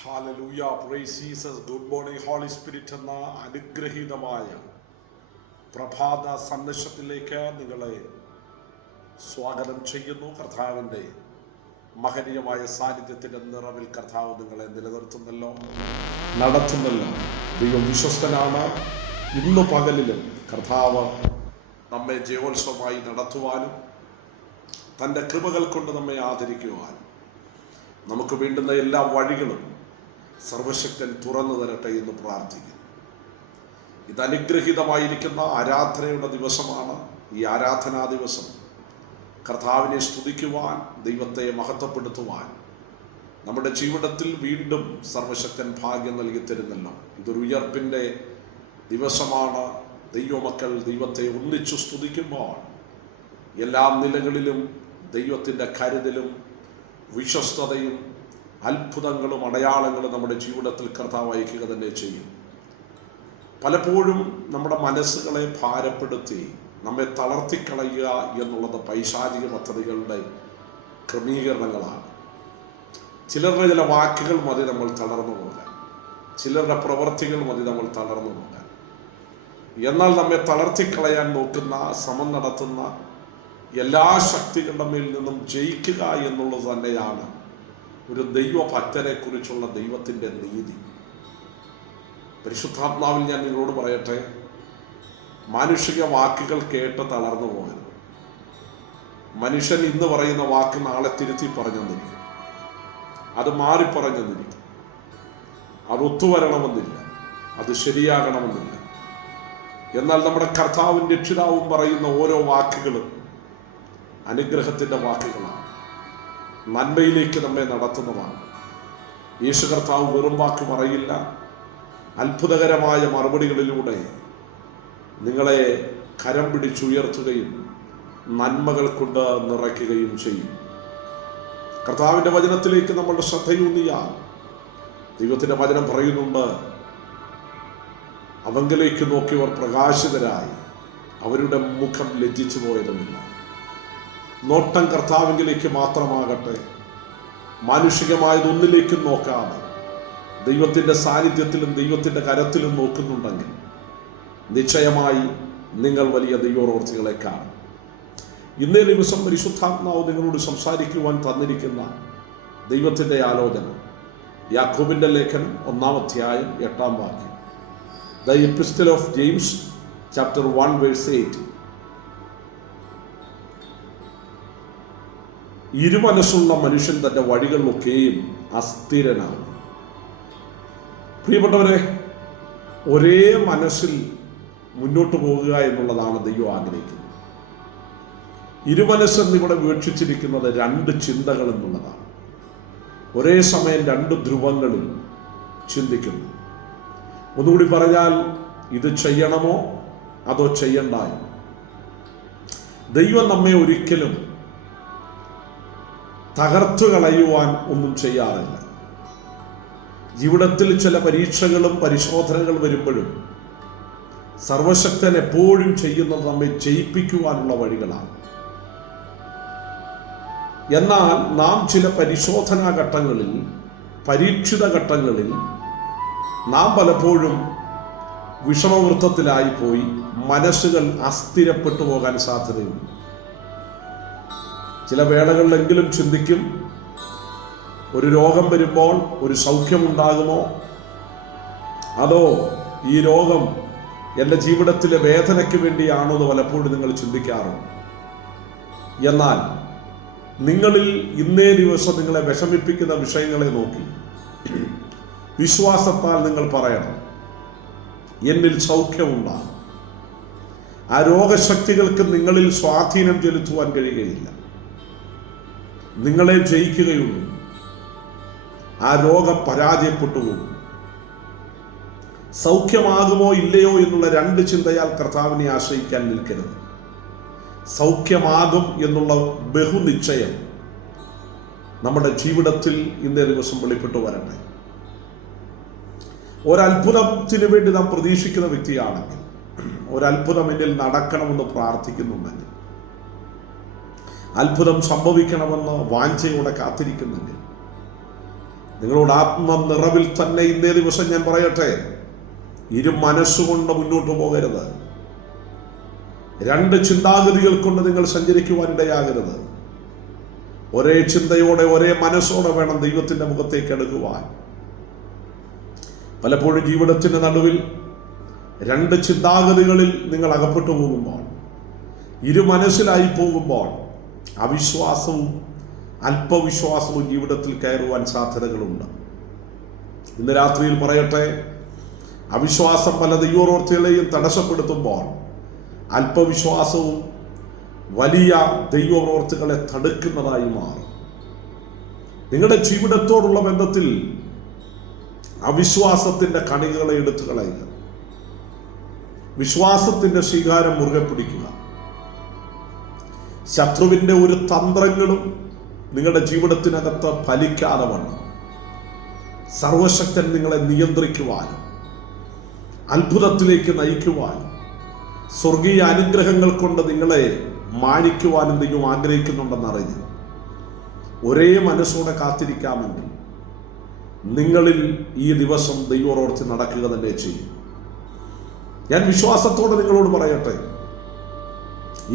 Hallelujah, praise Jesus. Good morning Holy Spirit എന്ന അനുഗ്രഹീതമായ പ്രഭാത സന്ദേശത്തിലേക്ക് നിങ്ങളെ സ്വാഗതം ചെയ്യുന്നു. കർത്താവിൻ്റെ മഹനീയമായ സാന്നിധ്യത്തിൻ്റെ നിറവിൽ കർത്താവ് നിങ്ങളെ നിലനിർത്തുന്നല്ലോ, നടത്തുന്നല്ലോ. ദൈവം വിശ്വസ്തനാണ്. ഇന്ന് പകലിലും കർത്താവ് നമ്മെ ജയോത്സവമായി നടത്തുവാനും തൻ്റെ കൃപകൾ കൊണ്ട് നമ്മെ ആദരിക്കുവാനും നമുക്ക് വേണ്ടുന്ന എല്ലാ വഴികളും സർവശക്തൻ തുറന്നു തരട്ടെ എന്ന് പ്രാർത്ഥിക്കുന്നു. ഇത് അനുഗ്രഹീതമായിരിക്കുന്ന ആരാധനയുടെ ദിവസമാണ്. ഈ ആരാധനാ ദിവസം കർത്താവിനെ സ്തുതിക്കുവാൻ, ദൈവത്തെ മഹത്വപ്പെടുത്തുവാൻ നമ്മുടെ ജീവിതത്തിൽ വീണ്ടും സർവശക്തൻ ഭാഗ്യം നൽകി തരുന്നല്ലോ. ഇതൊരു ഉയർപ്പിൻ്റെ ദിവസമാണ്. ദൈവമക്കൾ ദൈവത്തെ ഒന്നിച്ചു സ്തുതിക്കുമ്പോൾ എല്ലാ നിലകളിലും ദൈവത്തിൻ്റെ കരുതലും വിശ്വസ്തതയും അത്ഭുതങ്ങളും അടയാളങ്ങളും നമ്മുടെ ജീവിതത്തിൽ കർത്താവ് അയക്കുക തന്നെ ചെയ്യും. പലപ്പോഴും നമ്മുടെ മനസ്സുകളെ ഭാരപ്പെടുത്തി നമ്മെ തളർത്തിക്കളയുക എന്നുള്ളത് പൈശാചിക പദ്ധതികളുടെ ക്രമീകരണങ്ങളാണ്. ചിലരുടെ ചില വാക്കുകൾ മതി നമ്മൾ തളർന്നു പോകാൻ, ചിലരുടെ പ്രവൃത്തികൾ മതി നമ്മൾ തളർന്നു പോകാൻ. എന്നാൽ നമ്മെ തളർത്തിക്കളയാൻ നോക്കുന്ന, ശ്രമം നടത്തുന്ന എല്ലാ ശക്തികളുടെ മേൽ നിന്നും ജയിക്കുക എന്നുള്ളത് തന്നെയാണ് ഒരു ദൈവഭക്തരെ കുറിച്ചുള്ള ദൈവത്തിൻ്റെ നീതി. പരിശുദ്ധാത്മാവിൽ ഞാൻ നിങ്ങളോട് പറയട്ടെ, മാനുഷിക വാക്കുകൾ കേട്ട് തളർന്നു പോകരുത്. മനുഷ്യൻ ഇന്ന് പറയുന്ന വാക്ക് നാളെ തിരുത്തി പറഞ്ഞെന്നിരിക്കും, അത് മാറി പറഞ്ഞെന്നിരിക്കും, അത് ഒത്തുവരണമെന്നില്ല, അത് ശരിയാകണമെന്നില്ല. എന്നാൽ നമ്മുടെ കർത്താവും രക്ഷിതാവും പറയുന്ന ഓരോ വാക്കുകളും അനുഗ്രഹത്തിൻ്റെ വാക്കുകളാണ്, നന്മയിലേക്ക് നമ്മെ നടത്തുന്നതാണ്. യേശു കർത്താവ് വെറും വാക്ക് പറയില്ല. അത്ഭുതകരമായ മറുപടികളിലൂടെ നിങ്ങളെ കരം പിടിച്ചുയർത്തുകയും നന്മകൾ കൊണ്ട് നിറയ്ക്കുകയും ചെയ്യും. കർത്താവിൻ്റെ വചനത്തിലേക്ക് നമ്മളുടെ ശ്രദ്ധയൂന്നിയാൽ ദൈവത്തിൻ്റെ വചനം പറയുന്നുണ്ട്, അവങ്കിലേക്ക് നോക്കിയവർ പ്രകാശിതരായി, അവരുടെ മുഖം ലജ്ജിച്ചു പോയതുമില്ല. നോട്ടം കർത്താവിലേക്ക് മാത്രമാകട്ടെ. മാനുഷികമായതൊന്നിലേക്കും നോക്കാതെ ദൈവത്തിൻ്റെ സാന്നിധ്യത്തിലും ദൈവത്തിൻ്റെ കരത്തിലും നോക്കുന്നുണ്ടെങ്കിൽ നിശ്ചയമായി നിങ്ങൾ വലിയ ദൈവപ്രവൃത്തികളെ കാണും. ഇന്നേ ദിവസം പരിശുദ്ധാത്മാവ് നിങ്ങളോട് സംസാരിക്കുവാൻ തന്നിരിക്കുന്ന ദൈവത്തിൻ്റെ ആലോചന യാക്കോബിൻ്റെ ലേഖനം 1-ാം അധ്യായം 8-ാം വാക്യം. The epistle of James chapter 1 verse 8. ഇരുമനസ്സുള്ള മനുഷ്യൻ തൻ്റെ വഴികളിലൊക്കെയും അസ്ഥിരനാണ്. പ്രിയപ്പെട്ടവരെ, ഒരേ മനസ്സിൽ മുന്നോട്ട് പോകുക എന്നുള്ളതാണ് ദൈവം ആഗ്രഹിക്കുന്നത്. ഇരുമനസ്സെന്നിവിടെ വീക്ഷിച്ചിരിക്കുന്നത് രണ്ട് ചിന്തകൾ എന്നുള്ളതാണ്. ഒരേ സമയം രണ്ട് ധ്രുവങ്ങളിൽ ചിന്തിക്കുന്നു. ഒന്നുകൂടി പറഞ്ഞാൽ, ഇത് ചെയ്യണമോ അതോ ചെയ്യണ്ടായോ? ദൈവം നമ്മെ ഒരിക്കലും തകർത്തു കളയുവാൻ ഒന്നും ചെയ്യാറില്ല. ജീവിതത്തിൽ ചില പരീക്ഷകളും പരിശോധനകൾ വരുമ്പോഴും സർവശക്തൻ എപ്പോഴും ചെയ്യുന്നത് നമ്മെ ജയിപ്പിക്കുവാനുള്ള വഴികളാണ്. എന്നാൽ നാം ചില പരിശോധനാ ഘട്ടങ്ങളിൽ, പരീക്ഷിത ഘട്ടങ്ങളിൽ നാം പലപ്പോഴും വിഷമവൃത്തത്തിലായി പോയി മനസ്സുകൾ അസ്ഥിരപ്പെട്ടു പോകാൻ സാധ്യതയുണ്ട്. ചില വേളകളിലെങ്കിലും ചിന്തിക്കും, ഒരു രോഗം വരുമ്പോൾ ഒരു സൗഖ്യമുണ്ടാകുമോ, അതോ ഈ രോഗം എൻ്റെ ജീവിതത്തിലെ വേദനയ്ക്ക് വേണ്ടിയാണോ എന്ന് പലപ്പോഴും നിങ്ങൾ ചിന്തിക്കാറുണ്ട്. എന്നാൽ നിങ്ങളിൽ ഇന്നേ ദിവസം നിങ്ങളെ വിഷമിപ്പിക്കുന്ന വിഷയങ്ങളെ നോക്കി വിശ്വാസത്താൽ നിങ്ങൾ പറയണം, എന്നിൽ സൗഖ്യമുണ്ടാകും. ആ രോഗശക്തികൾക്ക് നിങ്ങളിൽ സ്വാധീനം ചെലുത്തുവാൻ കഴിയുകയില്ല. നിങ്ങളെ ജയിക്കുകയുള്ളൂ. ആ രോഗം പരാജയപ്പെട്ടു പോകും. സൗഖ്യമാകുമോ ഇല്ലയോ എന്നുള്ള രണ്ട് ചിന്തയാൽ കർത്താവിനെ ആശ്രയിക്കാൻ നിൽക്കരുത്. സൗഖ്യമാകും എന്നുള്ള ബഹുനിശ്ചയം നമ്മുടെ ജീവിതത്തിൽ ഇന്നേ ദിവസം വെളിപ്പെട്ടു വരട്ടെ. ഒരത്ഭുതത്തിന് വേണ്ടി നാം പ്രതീക്ഷിക്കുന്ന വ്യക്തിയാണെങ്കിൽ, ഒരത്ഭുതം എന്നിൽ നടക്കണമെന്ന് പ്രാർത്ഥിക്കുന്നുണ്ടെങ്കിൽ, അത്ഭുതം സംഭവിക്കണമെന്ന് വാഞ്ചയോടെ കാത്തിരിക്കുന്നെങ്കിൽ നിങ്ങളോട് ആത്മനിറവിൽ തന്നെ ഇന്നേ ദിവസം ഞാൻ പറയട്ടെ, ഇരു മനസ്സുകൊണ്ട് മുന്നോട്ട് പോകരുത്. രണ്ട് ചിന്താഗതികൾ കൊണ്ട് നിങ്ങൾ സഞ്ചരിക്കുവാനിടയാകരുത്. ഒരേ ചിന്തയോടെ ഒരേ മനസ്സോടെ വേണം ദൈവത്തിൻ്റെ മുഖത്തേക്ക് എടുക്കുവാൻ. പലപ്പോഴും ജീവിതത്തിൻ്റെ നടുവിൽ രണ്ട് ചിന്താഗതികളിൽ നിങ്ങൾ അകപ്പെട്ടു പോകുമ്പോൾ, ഇരു മനസ്സിലായി പോകുമ്പോൾ, അവിശ്വാസവും അല്പവിശ്വാസവും ജീവിതത്തിൽ കയറുവാൻ സാധ്യതകളുണ്ട്. ഇന്ന് രാത്രിയിൽ പറയട്ടെ, അവിശ്വാസം പല ദൈവപ്രവൃത്തികളെയും തടസ്സപ്പെടുത്തുമ്പോൾ, അല്പവിശ്വാസവും വലിയ ദൈവപ്രവൃത്തികളെ തടുക്കുന്നതായി മാറും. നിങ്ങളുടെ ജീവിതത്തോടുള്ള ബന്ധത്തിൽ അവിശ്വാസത്തിന്റെ കണികകളെ എടുത്തു കളയുക. വിശ്വാസത്തിന്റെ സ്വീകാരം മുറുകെ പിടിക്കുക. ശത്രുവിന്റെ ഒരു തന്ത്രങ്ങളും നിങ്ങളുടെ ജീവിതത്തിനകത്ത് ഫലിക്കാതെ വണ്ണം സർവശക്തൻ നിങ്ങളെ നിയന്ത്രിക്കുവാനും അത്ഭുതത്തിലേക്ക് നയിക്കുവാനും സ്വർഗീയ അനുഗ്രഹങ്ങൾ കൊണ്ട് നിങ്ങളെ മാനിക്കുവാനും ദൈവം ആഗ്രഹിക്കുന്നുണ്ടെന്നറിഞ്ഞ് ഒരേ മനസ്സോടെ കാത്തിരിക്കാമെങ്കിൽ നിങ്ങളിൽ ഈ ദിവസം ദൈവപ്രവൃത്തി നടക്കുക തന്നെ ചെയ്യും. ഞാൻ വിശ്വാസത്തോടെ നിങ്ങളോട് പറയട്ടെ,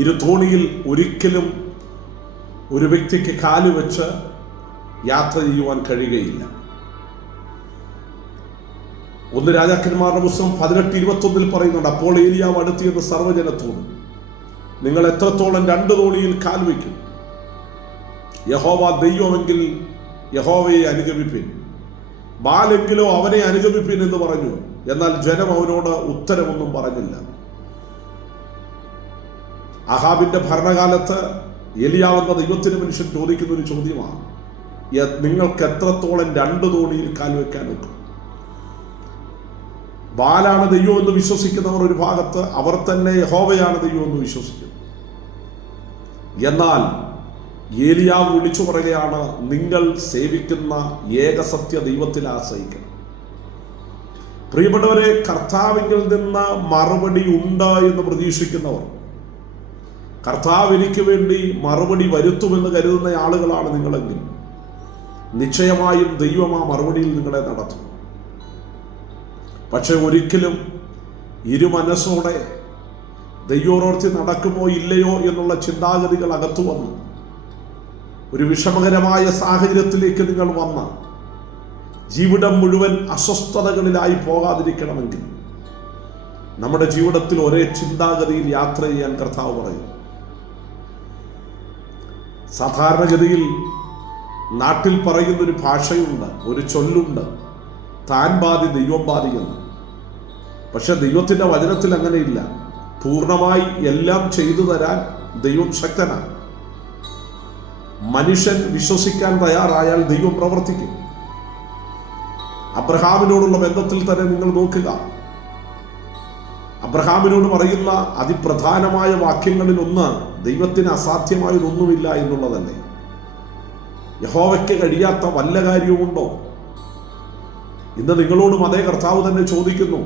ഇരുതോണിയിൽ ഒരിക്കലും ഒരു വ്യക്തിക്ക് കാല് വെച്ച് യാത്ര ചെയ്യുവാൻ കഴിയുകയില്ല. 1 രാജാക്കന്മാരുടെ പുസ്തകം 18:21 പറയുന്നുണ്ട്, അപ്പോൾ ഏലിയാവ് അടുത്തിയെന്ന് സർവ്വജനത്തോടും, നിങ്ങൾ എത്രത്തോളം 2 തോണിയിൽ കാൽ വയ്ക്കും? യഹോവ ദൈവമെങ്കിൽ യഹോവയെ അനുഗമിപ്പിൻ, ബാലെങ്കിലോ അവനെ അനുഗമിപ്പിൻ എന്ന് പറഞ്ഞു. എന്നാൽ ജനം അവനോട് ഉത്തരമൊന്നും പറഞ്ഞില്ല. അഹാബിന്റെ ഭരണകാലത്ത് എലിയാവ് എന്ന ദൈവത്തിന് മനുഷ്യൻ ചോദിക്കുന്ന ഒരു ചോദ്യമാണ്, നിങ്ങൾക്ക് എത്രത്തോളം 2 തോണിയിൽ കാൽ വെക്കാൻ ഒക്കും? ബാലാണ് ദൈവം എന്ന് വിശ്വസിക്കുന്നവർ ഒരു ഭാഗത്ത്, അവർ തന്നെ യഹോവയാണ് ദൈവം എന്ന് വിശ്വസിക്കുന്നു. എന്നാൽ ഏലിയാവ് വിളിച്ചു പറയുകയാണ്, നിങ്ങൾ സേവിക്കുന്ന ഏകസത്യ ദൈവത്തിൽ ആശ്രയിക്കണം. പ്രിയപ്പെട്ടവരെ, കർത്താവിൽ നിന്ന് മറുപടി ഉണ്ട് എന്ന് പ്രതീക്ഷിക്കുന്നവർ, കർത്താവ് എനിക്ക് വേണ്ടി മറുപടി വരുത്തുമെന്ന് കരുതുന്ന ആളുകളാണ് നിങ്ങളെങ്കിൽ, നിശ്ചയമായും ദൈവം ആ മറുപടിയിൽ നിങ്ങളെ നടത്തും. പക്ഷെ ഒരിക്കലും ഇരുമനസ്സോടെ ദൈവപ്രവൃത്തി നടക്കുമോ ഇല്ലയോ എന്നുള്ള ചിന്താഗതികൾ അകത്തു വന്നു ഒരു വിഷമകരമായ സാഹചര്യത്തിലേക്ക് നിങ്ങൾ വന്ന ജീവിതം മുഴുവൻ അസ്വസ്ഥതകളിലായി പോകാതിരിക്കണമെങ്കിൽ നമ്മുടെ ജീവിതത്തിൽ ഒരേ ചിന്താഗതിയിൽ യാത്ര ചെയ്യാൻ കർത്താവ് പറയും. സാധാരണഗതിയിൽ നാട്ടിൽ പറയുന്നൊരു ഭാഷയുണ്ട്, ഒരു ചൊല്ലുണ്ട്, താൻ ബാധി ദൈവം ബാധി എന്ന്. പക്ഷെ ദൈവത്തിൻ്റെ വചനത്തിൽ അങ്ങനെയില്ല. പൂർണ്ണമായി എല്ലാം ചെയ്തു തരാൻ ദൈവം ശക്തനാണ്. മനുഷ്യൻ വിശ്വസിക്കാൻ തയ്യാറായാൽ ദൈവം പ്രവർത്തിക്കും. അബ്രഹാമിനോടുള്ള ബന്ധത്തിൽ തന്നെ നിങ്ങൾ നോക്കുക. അബ്രഹാമിനോട് പറയുന്ന അതിപ്രധാനമായ വാക്യങ്ങളിൽ ഒന്ന് ദൈവത്തിന് അസാധ്യമായതൊന്നുമില്ല എന്നുള്ളതല്ലേ. യഹോവയ്ക്ക് കഴിയാത്ത വല്ല കാര്യവുമുണ്ടോ? ഇന്ന് നിങ്ങളോടും അതേ കർത്താവ് തന്നെ ചോദിക്കുന്നു,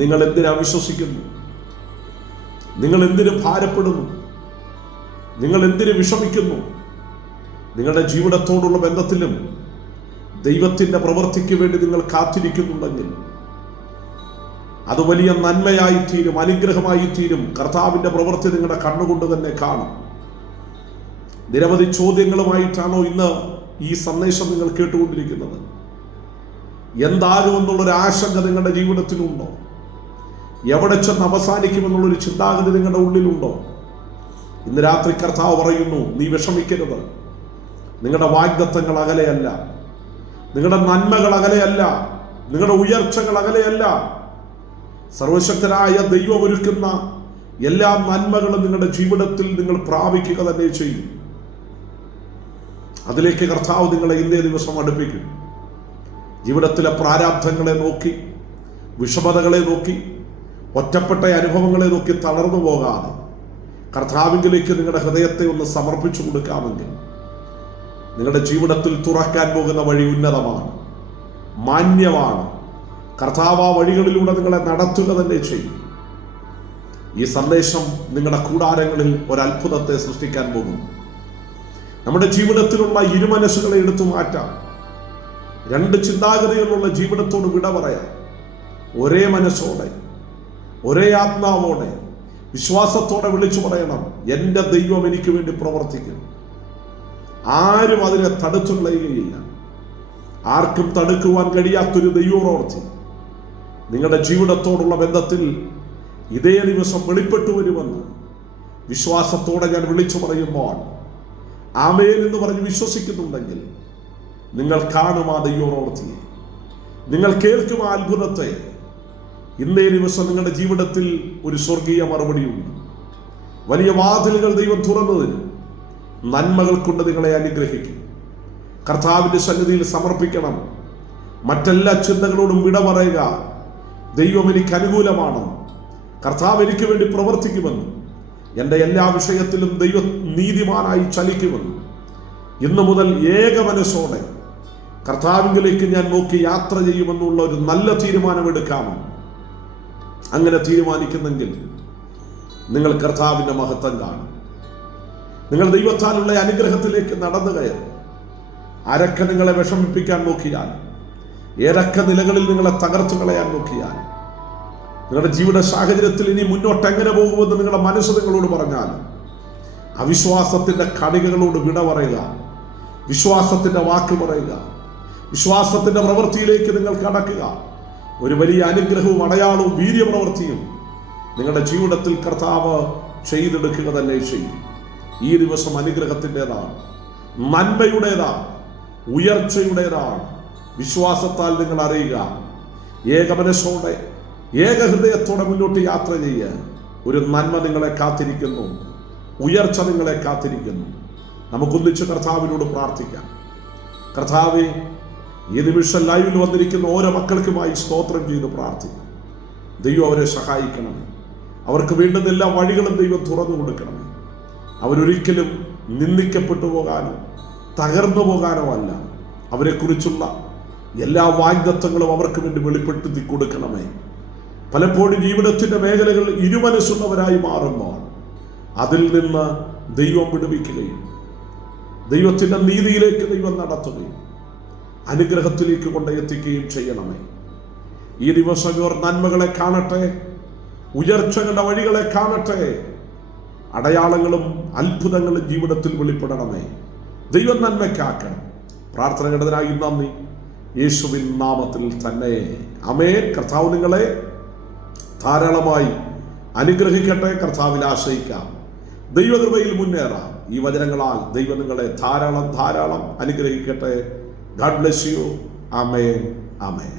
നിങ്ങൾ എന്തിനാ വിശ്വസിക്കുന്നു? നിങ്ങൾ എന്തിനു ഭാരപ്പെടുന്നു? നിങ്ങൾ എന്തിനു വിഷമിക്കുന്നു? നിങ്ങളുടെ ജീവിതത്തോടുള്ള ബന്ധത്തിലും ദൈവത്തിൻ്റെ പ്രവൃത്തിക്ക് വേണ്ടി നിങ്ങൾ കാത്തിരിക്കുന്നുണ്ടെങ്കിൽ അത് വലിയ നന്മയായി തീരും, അനുഗ്രഹമായി തീരും. കർത്താവിൻ്റെ പ്രവൃത്തി നിങ്ങളുടെ കണ്ണുകൊണ്ട് തന്നെ കാണും. നിരവധി ചോദ്യങ്ങളുമായിട്ടാണോ ഇന്ന് ഈ സന്ദേശം നിങ്ങൾ കേട്ടുകൊണ്ടിരിക്കുന്നത്? എന്താകുമെന്നുള്ളൊരു ആശങ്ക നിങ്ങളുടെ ജീവിതത്തിലുണ്ടോ? എവിടെ ചെന്ന് അവസാനിക്കുമെന്നുള്ളൊരു ചിന്താഗതി നിങ്ങളുടെ ഉള്ളിലുണ്ടോ? ഇന്ന് രാത്രി കർത്താവ് പറയുന്നു, നീ വിഷമിക്കരുത്. നിങ്ങളുടെ വാഗ്ദത്തങ്ങൾ അകലെയല്ല, നിങ്ങളുടെ നന്മകൾ അകലെയല്ല, നിങ്ങളുടെ ഉയർച്ചകൾ അകലെയല്ല. സർവശക്തനായ ദൈവം ഒരുക്കുന്ന എല്ലാ നന്മകളും നിങ്ങളുടെ ജീവിതത്തിൽ നിങ്ങൾ പ്രാപിക്കുക തന്നെ ചെയ്യും. അതിലേക്ക് കർത്താവ് നിങ്ങളെ ഇന്നേ ദിവസം അടുപ്പിക്കും. ജീവിതത്തിലെ പ്രാരാബ്ധങ്ങളെ നോക്കി, വിഷമതകളെ നോക്കി, ഒറ്റപ്പെട്ട അനുഭവങ്ങളെ നോക്കി തളർന്നു പോകാതെ കർത്താവിലേക്ക് നിങ്ങളുടെ ഹൃദയത്തെ ഒന്ന് സമർപ്പിച്ചു കൊടുക്കാമെങ്കിൽ നിങ്ങളുടെ ജീവിതത്തിൽ തുറക്കാൻ പോകുന്ന വഴി ഉന്നതമാണ്, മാന്യമാണ്. കർത്താവ് ആ വഴികളിലൂടെ നിങ്ങളെ നടത്തുക തന്നെ ചെയ്യും. ഈ സന്ദേശം നിങ്ങളുടെ കൂടാരങ്ങളിൽ ഒരത്ഭുതത്തെ സൃഷ്ടിക്കാൻ പോകുന്നു. നമ്മുടെ ജീവിതത്തിലുള്ള ഇരുമനസ്സുകളെ എടുത്തു മാറ്റാം. രണ്ട് ചിന്താഗതികളുള്ള ജീവിതത്തോട് വിട പറയാം. ഒരേ മനസ്സോടെ, ഒരേ ആത്മാവോടെ, വിശ്വാസത്തോടെ വിളിച്ചു പറയണം, എൻ്റെ ദൈവം എനിക്ക് വേണ്ടി പ്രവർത്തിക്കും. ആരും അതിനെ തടുത്തു കളയുകയില്ല. ആർക്കും തടുക്കുവാൻ കഴിയാത്തൊരു ദൈവപ്രവൃത്തി നിങ്ങളുടെ ജീവിതത്തോടുള്ള ബന്ധത്തിൽ ഇതേ ദിവസം വെളിപ്പെട്ടു വരുമെന്ന് വിശ്വാസത്തോടെ ഞാൻ വിളിച്ചു പറയുമ്പോൾ ആമേൻ എന്ന് പറഞ്ഞ് വിശ്വസിക്കുന്നുണ്ടെങ്കിൽ നിങ്ങൾ കാണും ആ ദൈവപ്രവൃത്തിയെ, നിങ്ങൾ കേൾക്കും ആ അത്ഭുതത്തെ. ഇന്നേ ദിവസം നിങ്ങളുടെ ജീവിതത്തിൽ ഒരു സ്വർഗീയ മറുപടിയുണ്ട്. വലിയ വാതിലുകൾ ദൈവം തുറന്നു തരും. നന്മകൾ കൊണ്ട് നിങ്ങളെ അനുഗ്രഹിക്കും. കർത്താവിൻ്റെ സന്നിധിയിൽ സമർപ്പിക്കണം. മറ്റെല്ലാ ചിന്തകളോടും വിട പറയുക. ദൈവം എനിക്ക് അനുകൂലമാണ്, കർത്താവ് എനിക്ക് വേണ്ടി പ്രവർത്തിക്കുമെന്ന്, എൻ്റെ എല്ലാ വിഷയത്തിലും ദൈവം നീതിമാനായി ചലിക്കുമെന്ന് ഇന്നു മുതൽ ഏക മനസ്സോടെ കർത്താവിലേക്ക് ഞാൻ നോക്കി യാത്ര ചെയ്യുമെന്നുള്ള ഒരു നല്ല തീരുമാനമെടുക്കാമോ? അങ്ങനെ തീരുമാനിക്കുന്നെങ്കിൽ നിങ്ങൾ കർത്താവിൻ്റെ മഹത്വം കാണും. നിങ്ങൾ ദൈവത്താലുള്ള അനുഗ്രഹത്തിലേക്ക് നടന്നു കയറും. ആരൊക്കെ നിങ്ങളെ വിഷമിപ്പിക്കാൻ നോക്കിയാൽ, ഏതൊക്കെ നിലകളിൽ നിങ്ങളെ തകർത്തു കളയാൻ നോക്കിയാൽ, നിങ്ങളുടെ ജീവിത സാഹചര്യത്തിൽ ഇനി മുന്നോട്ട് എങ്ങനെ പോകുമെന്ന് നിങ്ങളുടെ മനസ്സ് നിങ്ങളോട് പറഞ്ഞാൽ, അവിശ്വാസത്തിന്റെ കണികകളോട് വിട പറയുക, വിശ്വാസത്തിന്റെ വാക്ക് പറയുക, വിശ്വാസത്തിന്റെ പ്രവൃത്തിയിലേക്ക് നിങ്ങൾ കടക്കുക. ഒരു വലിയ അനുഗ്രഹവും അടയാളവും വീര്യപ്രവൃത്തിയും നിങ്ങളുടെ ജീവിതത്തിൽ കർത്താവ് ചെയ്തെടുക്കുക തന്നെ ചെയ്യും. ഈ ദിവസം അനുഗ്രഹത്തിൻ്റെതാണ്, നന്മയുടേതാണ്, ഉയർച്ചയുടേതാണ്. വിശ്വാസത്താൽ നിങ്ങൾ അറിയുക. ഏകമനസ്സോടെ, ഏകഹൃദയത്തോടെ മുന്നോട്ട് യാത്ര ചെയ്യുക. ഒരു നന്മ നിങ്ങളെ കാത്തിരിക്കുന്നു, ഉയർച്ച നിങ്ങളെ കാത്തിരിക്കുന്നു. നമുക്കൊന്നിച്ച് കർത്താവിനോട് പ്രാർത്ഥിക്കാം. കർത്താവേ, ഈ നിമിഷം ലൈവിൽ വന്നിരിക്കുന്ന ഓരോ മക്കൾക്കുമായി സ്തോത്രം ചെയ്ത് പ്രാർത്ഥിക്കാം. ദൈവം അവരെ സഹായിക്കണമേ. അവർക്ക് വേണ്ടുന്ന എല്ലാ വഴികളും ദൈവം തുറന്നു കൊടുക്കണമേ. അവരൊരിക്കലും നിന്ദിക്കപ്പെട്ടു പോകാനോ തകർന്നു പോകാനോ അല്ല. അവരെക്കുറിച്ചുള്ള എല്ലാ വാഗ്ദത്തങ്ങളും അവർക്ക് വേണ്ടി വെളിപ്പെടുത്തി കൊടുക്കണമേ. പലപ്പോഴും ജീവിതത്തിൻ്റെ മേഖലകൾ ഇരുമനസ്സുള്ളവരായി മാറുമ്പോൾ അതിൽ നിന്ന് ദൈവം വിടുവിക്കുകയും ദൈവത്തിൻ്റെ നീതിയിലേക്ക് ദൈവം നടത്തുകയും അനുഗ്രഹത്തിലേക്ക് കൊണ്ടെത്തിക്കുകയും ചെയ്യണമേ. ഈ ദിവസം ഇവർ നന്മകളെ കാണട്ടെ, ഉയർച്ചകളുടെ വഴികളെ കാണട്ടെ. അടയാളങ്ങളും അത്ഭുതങ്ങളും ജീവിതത്തിൽ വെളിപ്പെടണമേ. ദൈവം നന്മയ്ക്കാക്കണം. പ്രാർത്ഥന കേട്ടതിനായി നന്ദി, യേശുവിൻ നാമത്തിൽ തന്നെ ആമേൻ. കർത്താവ് നിങ്ങളെ ധാരാളമായി അനുഗ്രഹിക്കട്ടെ. കർത്താവിൽ ആശ്രയിക്കാം, ദൈവകൃപയിൽ മുന്നേറാം. ഈ വചനങ്ങളാൽ ദൈവം നിങ്ങളെ ധാരാളം അനുഗ്രഹിക്കട്ടെ. God bless you. Amen. Amen.